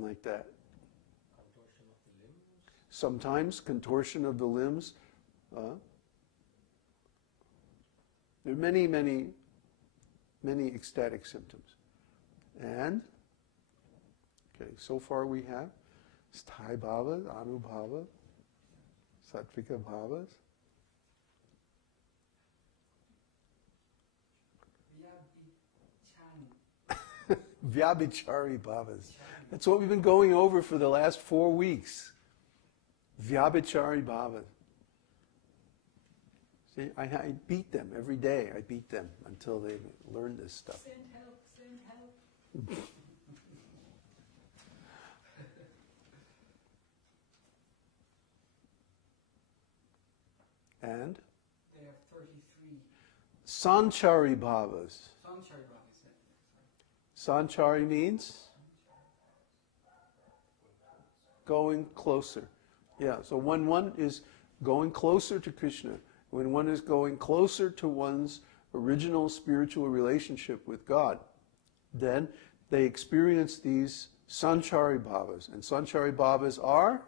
like that. Contortion of the limbs. Sometimes contortion of the limbs. There are many, many, many ecstatic symptoms. And, okay, so far we have sthāyi-bhavas, anubhava, Vyabhicari-bhavas. Vyabhicari-bhavas. That's what we've been going over for the last 4 weeks. Vyabhicari-bhavas. See, I beat them every day. I beat them until they learn this stuff. Send help, send help. And? They have 33. Sanchari-bhavas. Sanchari-bhavas. Sanchari means? Going closer. Yeah, so when one is going closer to Krishna, when one is going closer to one's original spiritual relationship with God, then they experience these Sanchari-bhavas. And Sanchari-bhavas are?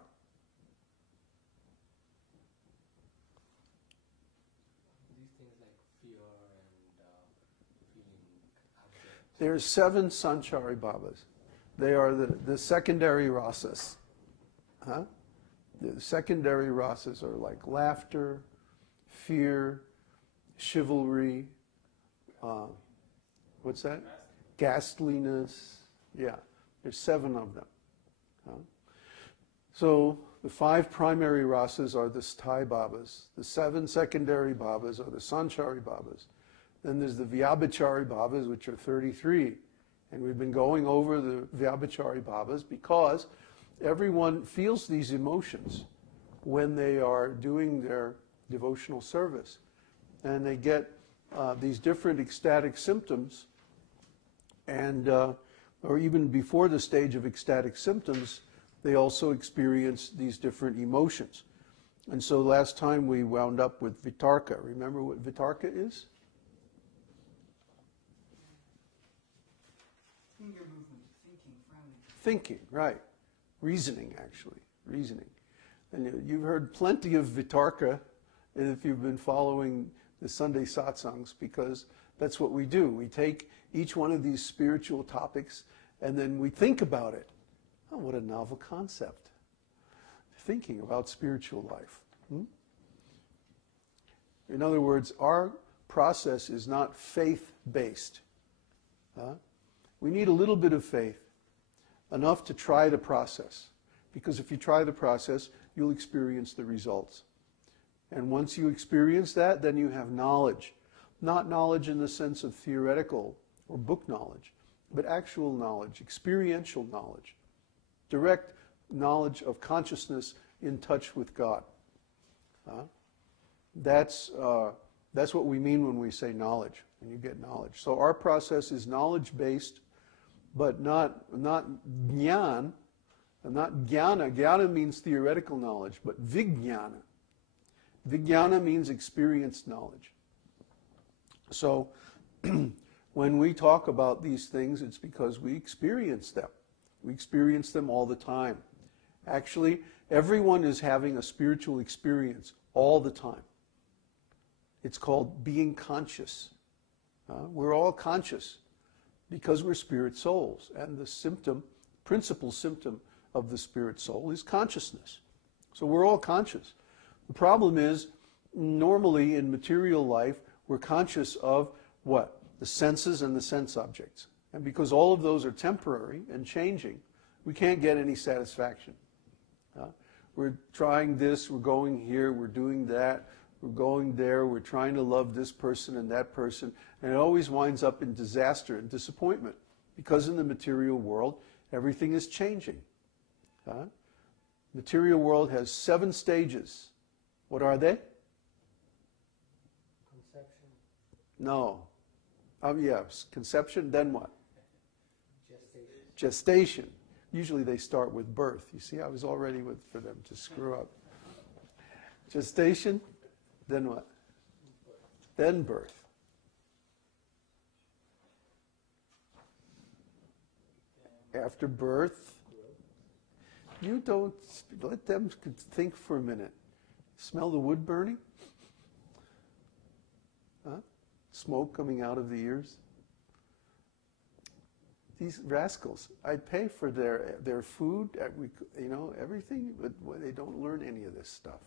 These things like fear and feeling. There are 7 Sanchari-bhavas. They are the secondary rasas. The secondary rasas are like laughter, fear, chivalry, what's that? Ghastliness. Yeah, there's 7 of them. So the 5 primary rasas are the sthāyi-bhavas. The 7 secondary bhavas are the sanchari-bhavas. Then there's the vyabhicari-bhavas, which are 33. And we've been going over the vyabhicari-bhavas because everyone feels these emotions when they are doing their devotional service. And they get these different ecstatic symptoms, and or even before the stage of ecstatic symptoms, they also experience these different emotions. And so last time we wound up with vitarka. Remember what vitarka is? Finger movement, thinking, frowning. Thinking, right. Reasoning, actually. Reasoning. And you've heard plenty of vitarka if you've been following the Sunday satsangs, because that's what we do. We take each one of these spiritual topics and then we think about it. Oh, what a novel concept. Thinking about spiritual life. In other words, our process is not faith-based. We need a little bit of faith, enough to try the process. Because if you try the process, you'll experience the results. And once you experience that, then you have knowledge. Not knowledge in the sense of theoretical or book knowledge, but actual knowledge, experiential knowledge, direct knowledge of consciousness in touch with God. That's what we mean when we say knowledge, and you get knowledge. So our process is knowledge-based, but not jnana, not jnana. Jnana means theoretical knowledge, but vijnana. Vijnana means experienced knowledge. So when we talk about these things, it's because we experience them. We experience them all the time. Actually, everyone is having a spiritual experience all the time. It's called being conscious. We're all conscious because we're spirit souls. And the principal symptom of the spirit soul is consciousness. So we're all conscious. The problem is, normally in material life, we're conscious of what? The senses and the sense objects. And because all of those are temporary and changing, we can't get any satisfaction. We're trying this, we're going here, we're doing that, we're going there, we're trying to love this person and that person, and it always winds up in disaster and disappointment. Because in the material world, everything is changing. Material world has 7 stages. What are they? Conception. No. Yes, conception, then what? Gestation. Gestation. Usually they start with birth. You see, I was all ready for them to screw up. Gestation, then what? Then birth. After birth, You don't, let them think for a minute. Smell the wood burning? Huh? Smoke coming out of the ears? These rascals, I pay for their food, everything, but they don't learn any of this stuff.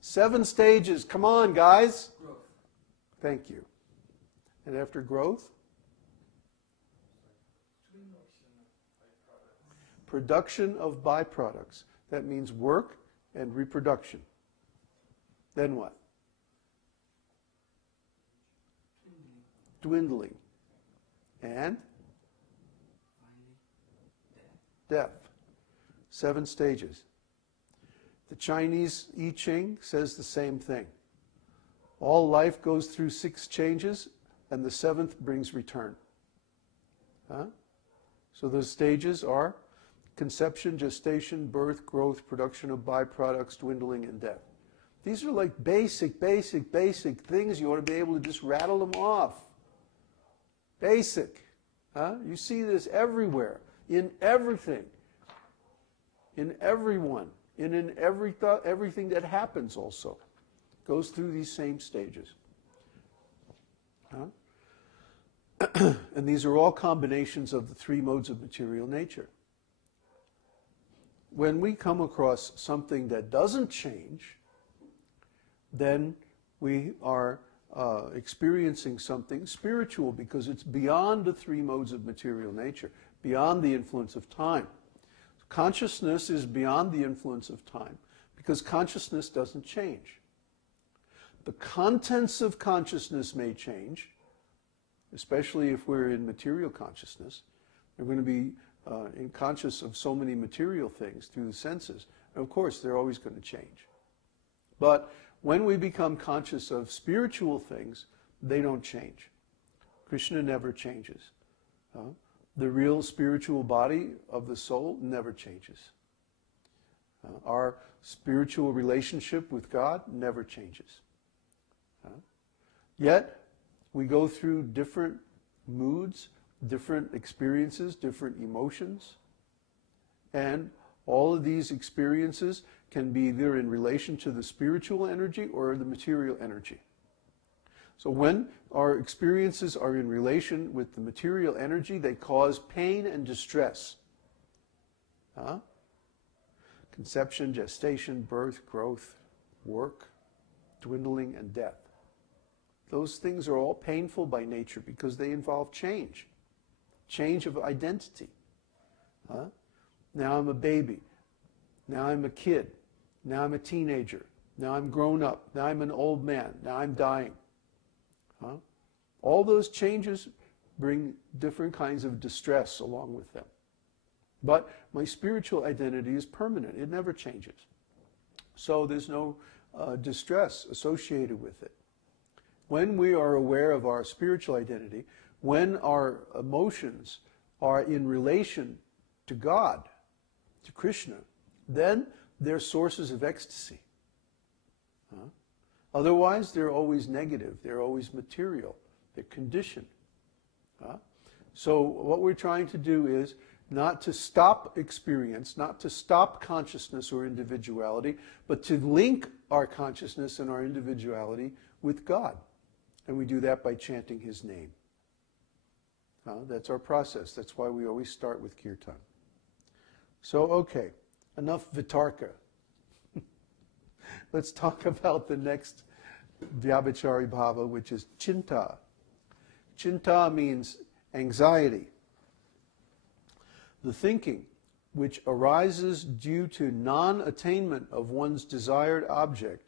7 stages, come on, guys. Growth. Thank you. And after growth? Production of byproducts. That means work and reproduction. Then what? Dwindling. And? Death. 7 stages. The Chinese I Ching says the same thing. All life goes through 6 changes, and the 7th brings return. Huh? So those stages are conception, gestation, birth, growth, production of byproducts, dwindling, and death. These are like basic things. You ought to be able to just rattle them off. Basic. Huh? You see this everywhere, in everything, in everyone, and in everything that happens also. Goes through these same stages. Huh? And these are all combinations of the 3 modes of material nature. When we come across something that doesn't change, then we are experiencing something spiritual, because it's beyond the 3 modes of material nature, beyond the influence of time. Consciousness is beyond the influence of time, because consciousness doesn't change. The contents of consciousness may change, especially if we're in material consciousness. We're going to be conscious of so many material things through the senses. And of course, they're always going to change. But when we become conscious of spiritual things, they don't change. Krishna never changes. The real spiritual body of the soul never changes. Our spiritual relationship with God never changes. Yet, we go through different moods, different experiences, different emotions, and all of these experiences can be either in relation to the spiritual energy or the material energy. So when our experiences are in relation with the material energy, they cause pain and distress. Conception, gestation, birth, growth, work, dwindling, and death. Those things are all painful by nature because they involve change. Change of identity. Now I'm a baby. Now I'm a kid. Now I'm a teenager. Now I'm grown up. Now I'm an old man. Now I'm dying. All those changes bring different kinds of distress along with them. But my spiritual identity is permanent. It never changes. So there's no distress associated with it. When we are aware of our spiritual identity, when our emotions are in relation to God, to Krishna, then they're sources of ecstasy. Otherwise, they're always negative. They're always material. They're conditioned. So what we're trying to do is not to stop experience, not to stop consciousness or individuality, but to link our consciousness and our individuality with God. And we do that by chanting His name. That's our process. That's why we always start with kirtan. So, okay, enough vitarka. Let's talk about the next Vyabhicari-bhava, which is cintā. Cintā means anxiety. The thinking which arises due to non-attainment of one's desired object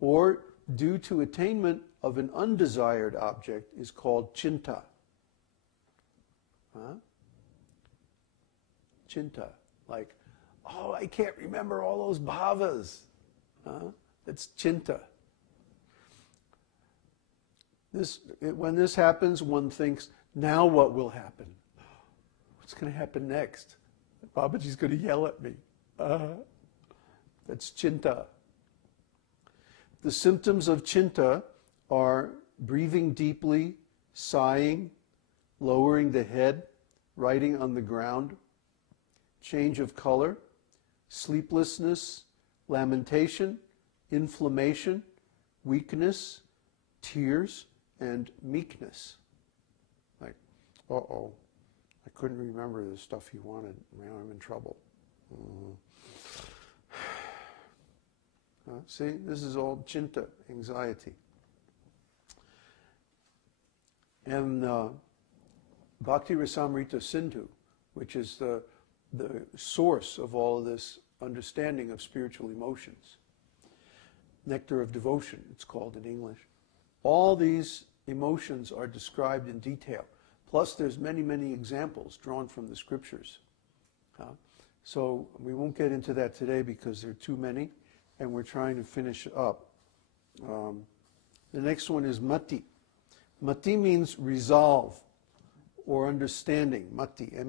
or due to attainment of an undesired object is called cintā. Cintā, like, oh, I can't remember all those bhavas. That's cintā. When this happens, one thinks, now what will happen? What's going to happen next? Babaji's going to yell at me. That's cintā. The symptoms of cintā are breathing deeply, sighing, lowering the head, writing on the ground, change of color, sleeplessness, lamentation, inflammation, weakness, tears, and meekness. Like, uh-oh, I couldn't remember the stuff he wanted. Now I'm in trouble. See, this is all cintā, anxiety. And Bhakti Rasamrita Sindhu, which is the source of all of this understanding of spiritual emotions. Nectar of Devotion, it's called in English. All these emotions are described in detail. Plus there's many, many examples drawn from the scriptures. So we won't get into that today because there are too many, and we're trying to finish up. The next one is mati. Mati means resolve or understanding. Mati.